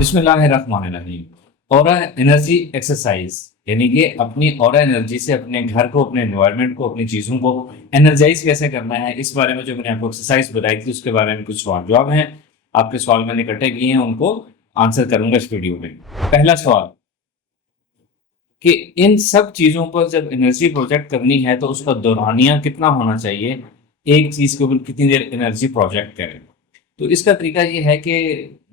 बिस्मिल्लाहिर्रहमानिर्रहीम। Aura energy exercise यानी कि अपनी ऑरा एनर्जी से अपने घर को, अपने एनवायरनमेंट को, अपनी चीज़ों को एनर्जाइज कैसे करना है, इस बारे में जो मैंने आपको एक्सरसाइज बताई थी उसके बारे में कुछ सवाल जवाब हैं। आपके सवाल मैंने इकट्ठे किए हैं, उनको आंसर करूंगा इस वीडियो में। पहला सवाल कि इन सब चीज़ों पर जब एनर्जी प्रोजेक्ट करनी है तो उसका दौरानिया कितना होना चाहिए, एक चीज़ के ऊपर कितनी देर एनर्जी प्रोजेक्ट करें। तो इसका तरीका ये है कि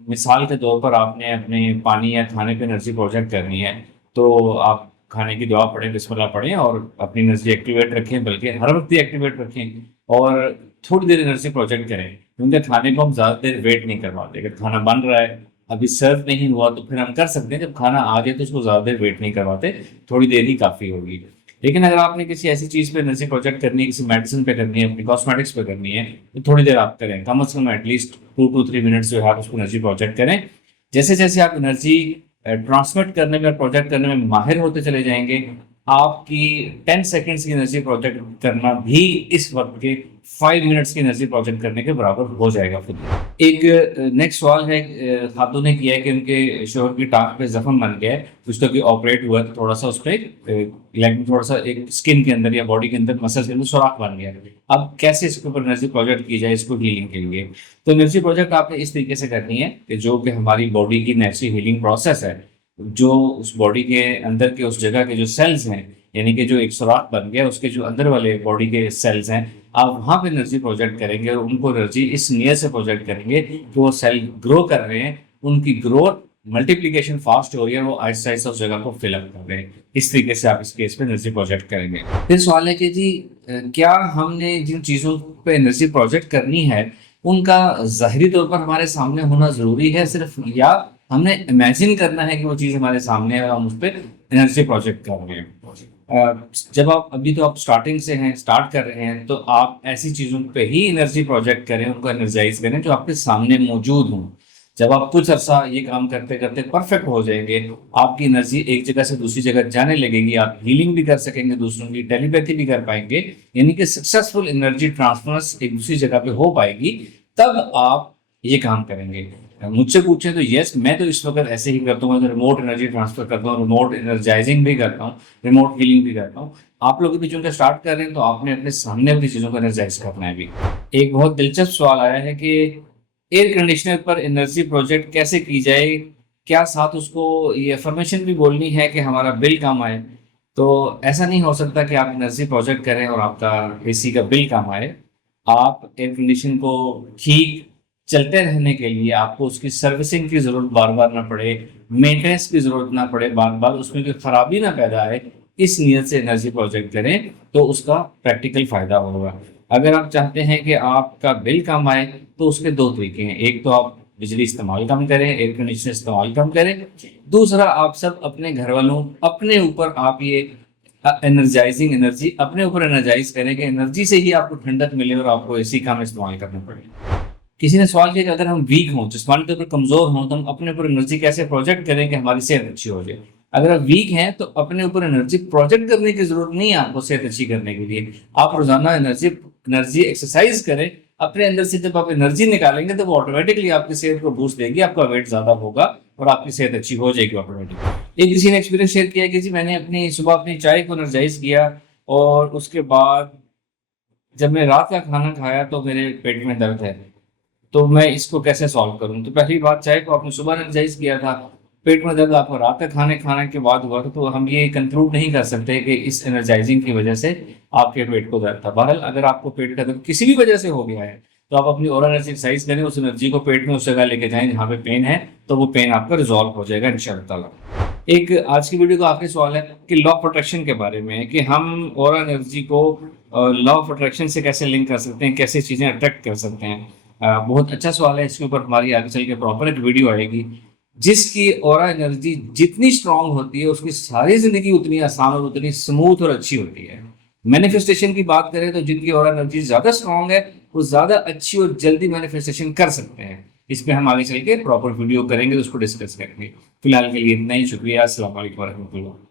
मिसाल के तौर पर आपने अपने पानी या खाने पे एनर्जी प्रोजेक्ट करनी है, तो आप खाने की दुआ पढ़ें, बिस्मिल्लाह पढ़ें और अपनी एनर्जी एक्टिवेट रखें, बल्कि हर वक्त ही एक्टिवेट रखें और थोड़ी देर एनर्जी प्रोजेक्ट करें। क्योंकि खाने को हम ज़्यादा देर वेट नहीं करवाते। अगर खाना बन रहा है, अभी सर्व नहीं हुआ, तो फिर हम कर सकते हैं, जब खाना आ जाए तो उसको ज़्यादा देर वेट नहीं करवाते, थोड़ी देर ही काफ़ी होगी। लेकिन अगर आपने किसी ऐसी चीज़ पे एनर्जी प्रोजेक्ट करनी है, किसी मेडिसिन पे करनी है, अपनी कॉस्मेटिक्स पे करनी है, तो थोड़ी देर आप करें, कम से कम एटलीस्ट 2 to 3 मिनट्स जो है आप उसको एनर्जी प्रोजेक्ट करें। जैसे जैसे आप एनर्जी ट्रांसमिट करने में और प्रोजेक्ट करने में माहिर होते चले जाएंगे, आपकी 10 सेकेंड्स की एनर्जी प्रोजेक्ट करना भी इस वक्त के 5 मिनट्स की एनर्जी प्रोजेक्ट करने के बराबर हो जाएगा खुद। एक नेक्स्ट सवाल है, खातून ने किया है कि उनके शोहर की टांग पे जख्म बन गया है, उसका कि ऑपरेट हुआ तो थोड़ा सा उस पर लेग में थोड़ा सा एक स्किन के अंदर या बॉडी के अंदर मसल के अंदर सुराख बन गया है। अब कैसे इसके ऊपर एनर्जी प्रोजेक्ट की जाए इसको हीलिंग के लिए। तो एनर्जी प्रोजेक्ट आपने इस तरीके से करनी है कि जो कि हमारी बॉडी की नेचुरल हीलिंग प्रोसेस है, जो उस बॉडी के अंदर के उस जगह के जो सेल्स हैं, यानी कि जो एक सुराख बन गया उसके जो अंदर वाले बॉडी के सेल्स हैं, आप वहाँ पे एनर्जी प्रोजेक्ट करेंगे और उनको एनर्जी इस नियत से प्रोजेक्ट करेंगे कि वो सेल ग्रो कर रहे हैं, उनकी ग्रोथ मल्टीप्लिकेशन फास्ट हो रही है, वो आहिस्ता आहिस्ता उस जगह को फिलअप कर रहे हैं। इस तरीके से आप इस केस पे एनर्जी प्रोजेक्ट करेंगे। फिर सवाल है कि जी क्या हमने जिन चीज़ों पे एनर्जी प्रोजेक्ट करनी है उनका ज़ाहिरी तौर पर हमारे सामने होना ज़रूरी है सिर्फ, या हमने इमेजिन करना है कि वो चीज़ हमारे सामने है और हम उस पर एनर्जी प्रोजेक्ट कर रहे हैं। जब आप अभी तो आप स्टार्टिंग से हैं, स्टार्ट कर रहे हैं, तो आप ऐसी चीज़ों पे ही एनर्जी प्रोजेक्ट करें, उनको एनर्जाइज करें जो आपके सामने मौजूद हों। जब आप कुछ अर्सा ये काम करते करते परफेक्ट हो जाएंगे, आपकी एनर्जी एक जगह से दूसरी जगह जाने लगेगी, आप हीलिंग भी कर सकेंगे, दूसरों की टेलीपैथी भी कर पाएंगे, यानी कि सक्सेसफुल एनर्जी ट्रांसफर एक दूसरी जगह पे हो पाएगी। तब आप ये काम करेंगे। मुझसे पूछें तो यस, मैं तो इस वक्त ऐसे ही करता हूँ, रिमोट एनर्जी ट्रांसफर करता हूँ, रिमोट एनर्जाइजिंग भी करता हूँ, रिमोट हीलिंग भी करता हूँ। आप लोग भी चूंकि स्टार्ट कर रहे हैं तो आपने अपने सामने अपनी चीज़ों को एनर्जाइज करना है भी। एक बहुत दिलचस्प सवाल आया है कि एयर कंडीशनर पर एनर्जी प्रोजेक्ट कैसे की जाए, क्या साथ उसको ये अफर्मेशन भी बोलनी है कि हमारा बिल कम आए। तो ऐसा नहीं हो सकता कि आप एनर्जी प्रोजेक्ट करें और आपका एसी का बिल कम आए। आप एयर कंडीशन को ठीक चलते रहने के लिए आपको उसकी सर्विसिंग की ज़रूरत बार बार ना पड़े, मेंटेनेंस की ज़रूरत ना पड़े, बार बार उसमें कोई ख़राबी ना पैदा आए, इस नीयत से एनर्जी प्रोजेक्ट करें तो उसका प्रैक्टिकल फ़ायदा होगा। अगर आप चाहते हैं कि आपका बिल कम आए तो उसके दो तरीके हैं। एक तो आप बिजली इस्तेमाल कम करें, एयर कंडीशनर इस्तेमाल कम करें। दूसरा, आप सब अपने घर वालों अपने ऊपर आप ये एनर्जाइजिंग एनर्जी अपने ऊपर एनर्जाइज करें कि एनर्जी से ही आपको ठंडक मिले और आपको एसी कम इस्तेमाल करना पड़े। किसी ने सवाल किया कि अगर हम वीक हों, जिस्मानी तौर पर कमजोर हों, तो हम अपने ऊपर एनर्जी कैसे प्रोजेक्ट करें कि हमारी सेहत अच्छी हो जाए। अगर आप वीक हैं तो अपने ऊपर एनर्जी प्रोजेक्ट करने की जरूरत नहीं है आपको सेहत अच्छी करने के लिए। आप रोजाना एनर्जी एनर्जी एक्सरसाइज करें, अपने अंदर से जब आप एनर्जी निकालेंगे तो वो ऑटोमेटिकली आपकी सेहत को बूस्ट देगी, आपका वेट ज्यादा होगा और आपकी सेहत अच्छी हो जाएगी ऑटोमेटिकली। एक किसी ने एक्सपीरियंस शेयर किया कि जी मैंने अपनी सुबह अपनी चाय को एनर्जाइज किया और उसके बाद जब मैं रात का खाना खाया तो मेरे पेट में दर्द है, तो मैं इसको कैसे सॉल्व करूं। तो पहली बात, चाय को आपने सुबह एनर्जाइज किया था, पेट में दर्द आपको रात का खाने के बाद हुआ, तो हम ये कंक्लूड नहीं कर सकते कि इस एनर्जाइजिंग की वजह से आपके पेट को दर्द था। बहरहाल अगर आपको पेट का दर्द किसी भी वजह से हो गया है तो आप अपनी और एनर्जी एक्सरसाइज करें, उस एनर्जी को पेट में उस जगह लेके जाएं जहाँ पे पेन है, तो वो पेन आपका रिजॉल्व हो जाएगा इंशाअल्लाह। एक आज की वीडियो का आखिरी सवाल है कि लॉ ऑफ अट्रैक्शन के बारे में, कि हम और एनर्जी को लॉ ऑफ अट्रैक्शन से कैसे लिंक कर सकते हैं, कैसे चीज़ें अट्रैक्ट कर सकते हैं। बहुत अच्छा सवाल है, इसके ऊपर हमारी आगे चल के प्रॉपर एक वीडियो आएगी। जिसकी ऑरा एनर्जी जितनी स्ट्रांग होती है उसकी सारी जिंदगी उतनी आसान और उतनी स्मूथ और अच्छी होती है। मैनिफेस्टेशन की बात करें तो जिनकी ऑरा एनर्जी ज्यादा स्ट्रांग है वो ज्यादा अच्छी और जल्दी मैनिफेस्टेशन कर सकते हैं। इस पे हम आगे चल के प्रॉपर वीडियो करेंगे तो उसको डिस्कस करेंगे। फिलहाल के लिए इतना ही, शुक्रिया। अस्सलाम वालेकुम रहमतुल्लाह।